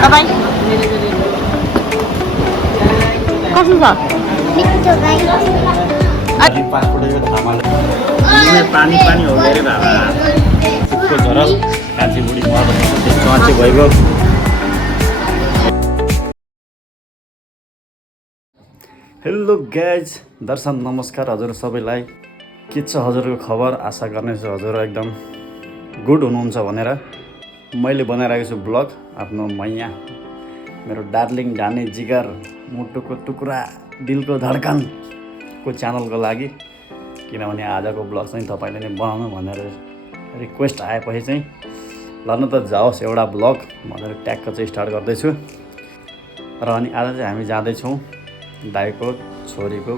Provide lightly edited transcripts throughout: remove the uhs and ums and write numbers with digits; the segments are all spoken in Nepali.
तपाईँ कस्तो छ? पानी पानी हो गए बाबा सुक्को झरल कान्छी बुढी मर्छ चर्चे भइगयो। हेलो गाइज, दर्शन नमस्कार हजुर सबैलाई। के छ हजुरको खबर? आशा गर्नेछु हजुर एकदम गुड हुनुहुन्छ भनेर। मैले बनाइरहेको छु ब्लग आफ्नो मैया मेरो डार्लिङ जाने जिगर मुटुको टुक्रा दिलको धड्कनको च्यानलको लागि, किनभने आजको ब्लग चाहिँ तपाईँले नै बनाउनु भनेर रिक्वेस्ट आएपछि चाहिँ लड्न त जाओस् एउटा ब्लग भनेर ट्याक्क चाहिँ स्टार्ट गर्दैछु। र अनि आज चाहिँ हामी जाँदैछौँ दाइको छोरीको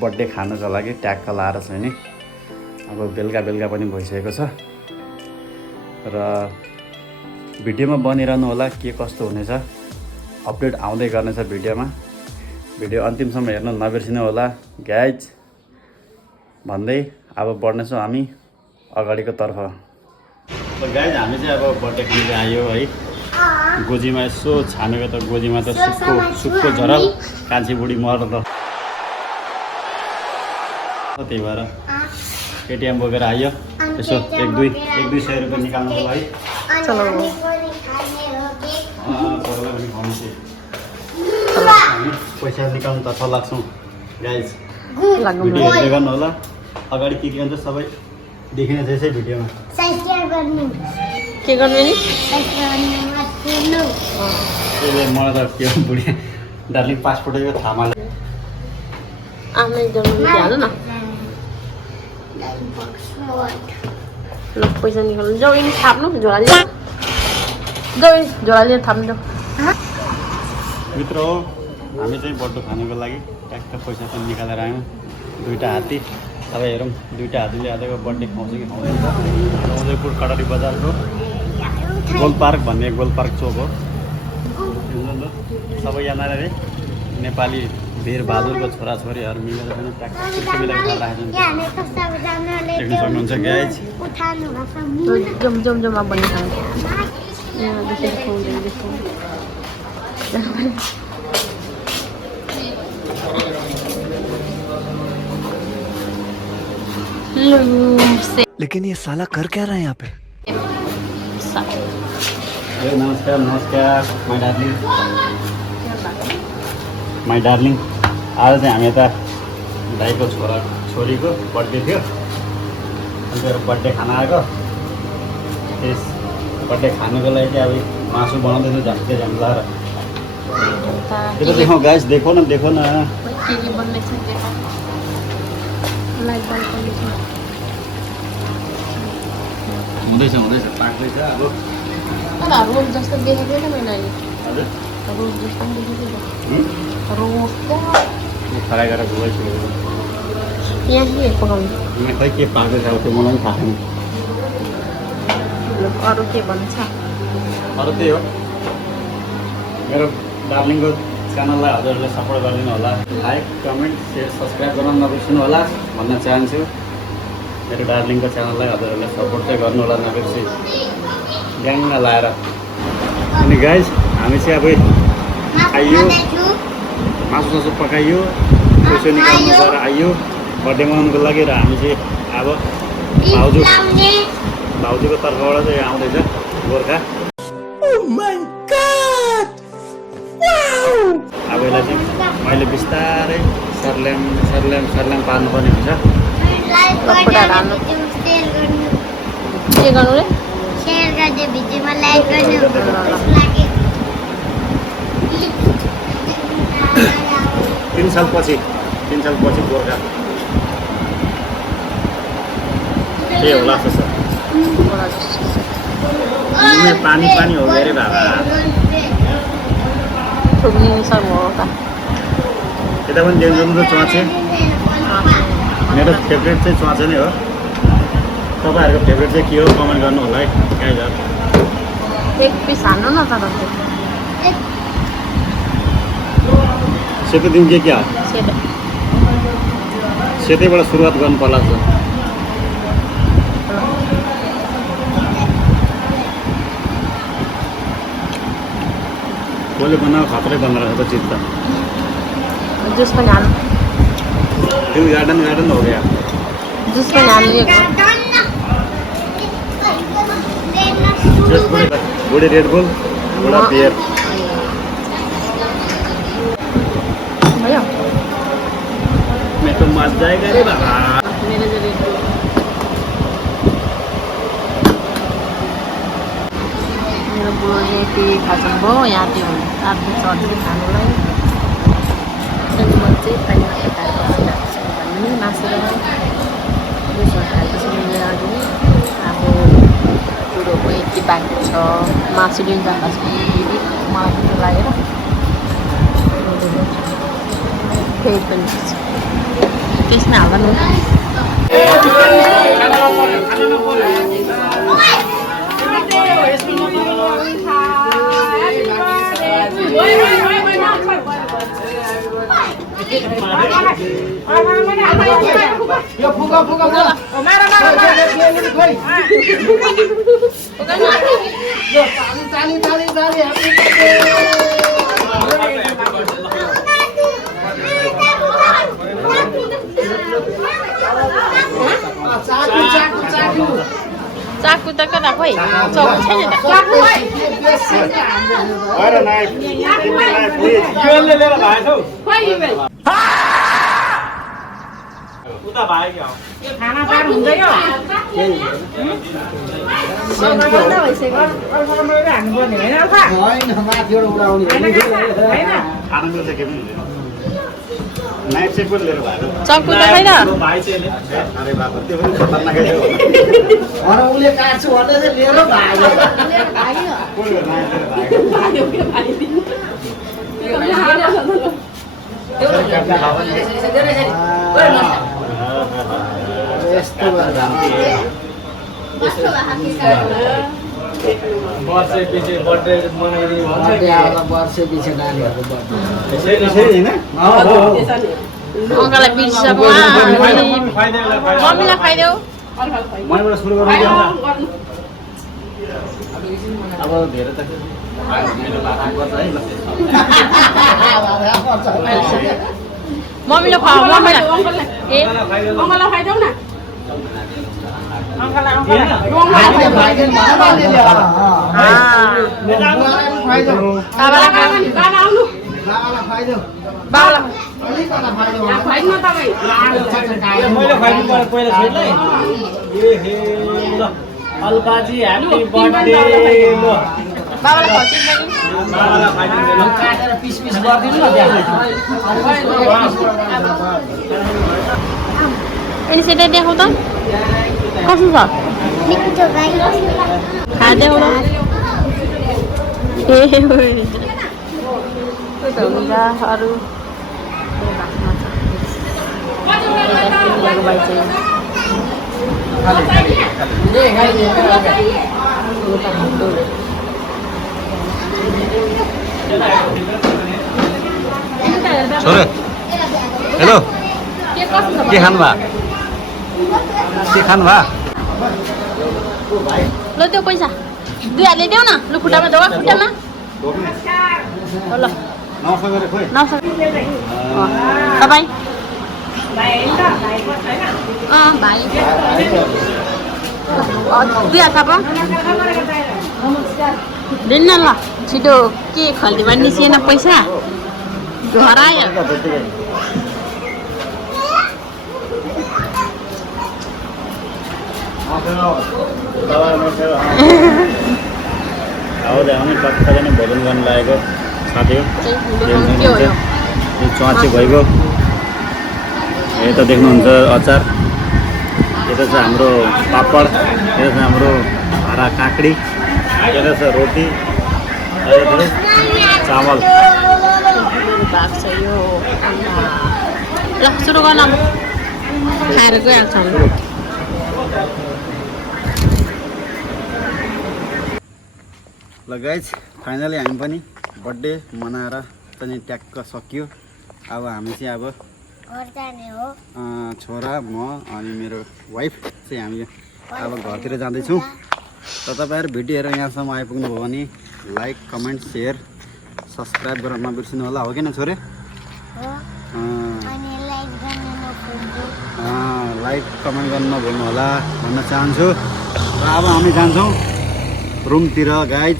बर्थडे खानको लागि। ट्याक्क लाएर चाहिँ नि अब बेलुका पनि भइसकेको छ र भिडियोमा बनिरहनु होला। के कस्तो हुनेछ अपडेट आउँदै गर्नेछ भिडियोमा। भिडियो अन्तिमसम्म हेर्न नबिर्सिनु होला गाइज भन्दै अब बढ्नेछौँ हामी अगाडिको तर्फ। गाइज हामी चाहिँ अब बर्थडे खानु आयो है। गोजीमा यसो छामेको त गोजीमा त सुक्को झरल कान्छी बुढी मर्न त त्यही भएर एटिएम बोकेर आयो। यसो एक दुई सय रुपियाँ निकाल्नुको लागि पैसा निकाल्नु तर्फ लाग्छौँ गाइज। भिडियो हेर्दै गर्नु होला। अगाडि के हुन्छ सबै देखिने त्यसै भिडियोमा। के गर्नु नि? मलाई त के बुढी दार्जिलिङ पासपोर्टको थाहा आमै जन्म हाल्नु न। ल पैसा निकाल्नु जाऊ। यिनी थाप्नु झोला लिएर जाऊ। झोला लिएर थाप्नु जाऊ। मित्र हो हामी चाहिँ बर्थडे खानुको लागि ट्याक्क पैसा पनि निकालेर आयौँ। दुईवटा हात्ती अब हेरौँ दुईवटा हात्तीले आजको बर्थडे खुवाउँछ कि खुवाउँदैन। उदयपुर कटारी बजारको गोल पार्क भन्ने गोल पार्क चोक हो। सबैजना रे नेपाली वीर बहादुरको छोराछोरीहरू मिलेर पनि ट्याक्क मिलाएर राखेको देख्न सक्नुहुन्छ गाइज। जम बन्ने खानु लेकिन ये साला कर क्या रहा है यहाँ पे? नमस्कार माई डार्लिङ। आज चाहिँ हामी यता दाइको छोरीको बर्थडे थियो। अनि मेरो बर्थडे खाना आएको। त्यस बर्थडे खानुको लागि चाहिँ अब मासु बनाउँदैछु झ्याम्टे झ्याम्लाएर। त्यो देखाउँ गाइस, देखो न हुँदैछ पाक्दैछ। अब रोज जस्तो देखेको थिएन मैले अहिले। हजुर रोज जस्तो देखेको थिएन। रोज फ्राई गरेर गइसक्यो। यहाँ के पकाउनु? यहाँ खै के पाक्दैछ अब त्यो मलाई पनि थाहा छैन। अरू के भन्छ? अरू त्यही हो। मेरो डार्लिङको च्यानललाई हजुरहरूले सपोर्ट गरिदिनु होला। लाइक कमेन्ट सेयर सब्सक्राइब गर्न नबिर्सिनु होला भन्न चाहन्छु। मेरो डार्लिङको च्यानललाई हजुरहरूले सपोर्ट चाहिँ गर्नु होला नबिर्सी ग्याङ्ग लाएर। अनि गाइज हामी चाहिँ अब आइयो मासु पकाइयो पैसा निकाल्नु गएर आइयो बर्थडे मनाउनुको लागि। र हामी चाहिँ अब भाउजूको तर्फबाट चाहिँ आउँदैछ गोर्खा। अब यसलाई चाहिँ मैले बिस्तारै सर्ल्याम पार्नुपर्ने हुन्छ। के गर्नु रे? 3 सालपछि गोर्खा के होला जस्तो पानी हो गरे बाबा। यता पनि देख्नु त च्वाचे। मेरो फेभरेट चाहिँ च्वाचे नै हो। तपाईँहरूको फेभरेट चाहिँ के हो कमेन्ट गर्नु होला है गाइज। एक पिस हान्नु न त। सेतो दिन के क्या हो? सेतैबाट सुरुवात गर्नु पर्ला जस्तो। मैले बनाएको खतरै बन्द रहेछ त चिज त जुस पनि हाल्नु त्यो गार्डन हो गया जुस पनि हाल्नु बुढी रेड बुल बुढा बियर भयो मैं तो मर जाएगा रे बाबा मेरो जो रेड बुल मेरो बुढोले टी खान्छन् भयो यहाँ त्यो आफ्नो चटनी खानुलाई अनि म चाहिँ पानी मात्र खाएर बसिरहेको छु भन्नु मासु र जुसहरू खाएपछि मैले अघि अब बुढोको यति बाँकी छ मासु लिनु जाँदाखेरि मलाई दुःख लागेर फेरि पनि त्यसमा हाल्दा चाकु त कता खोइ चौक छैन त खाना पार हुँदैन हान्नुपर्ने होइन नाइट सेट पनि लिएर भएको चक्कु त छैन अरे बाबा त्यो पनि खतरनाकै थियो उसले काट्छु भन्दै चाहिँ लिएर भाग्यो वर्षै पछि बर्थडे मनाउने वर्ष पछि नानीहरूको बर्थडे अङ्कललाई बिर्सिसक्नु मम्मीलाई खुवाइदेऊ मनबाट सुरु गर्नु अब धेरै त मम्मीलाई खुवाऊ मम्मीलाई ए अङ्कललाई खुवाइदेऊ न अलकाजी ह्याप्पी बर्थडे काटेर पिस पिस गरिदिनु न अनि सेटा देखाउ त कस्तो छ खादेऊ न ए हुन्छ अरू छोरे हेलो के खानु भयो ल त्यो पैसा 2 हातले देऊ न लु खुट्टामा दवा खुट्टामा ल नमस्कार तपाईँ भाइ 2 हात थाप दिन्न ल छिटो के खल्तीमा निस्किएन पैसा हरायो कतिजना भोजन गर्नु लागेको साथी के हो यो चुवाची भइगयो यता देख्नुहुन्छ अचार यता छ हाम्रो पापड यता छ हाम्रो हरा काँक्री यता छ रोटी चामल भाग छ यो ल सुरु गर्न खाएर गइहाल्छ हाम्रो ल गाइज फाइनली हामी पनि बर्थडे मनाएर पनि ट्याक्क सकियो अब हामी चाहिँ अब छोरा म अनि मेरो वाइफ चाहिँ हामी अब घरतिर जाँदैछौँ र तपाईँहरू भिडियो हेरेर यहाँसम्म आइपुग्नु भयो भने लाइक कमेन्ट सेयर सब्सक्राइब गर्न नबिर्सिनु होला हो कि न छोरे लाइक कमेन्ट गर्न नभुल्नु होला भन्न चाहन्छु र अब हामी जान्छौँ रुमतिर गाइज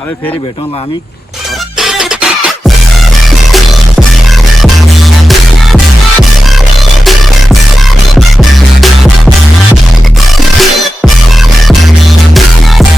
अब फेरि भेटौँला हामी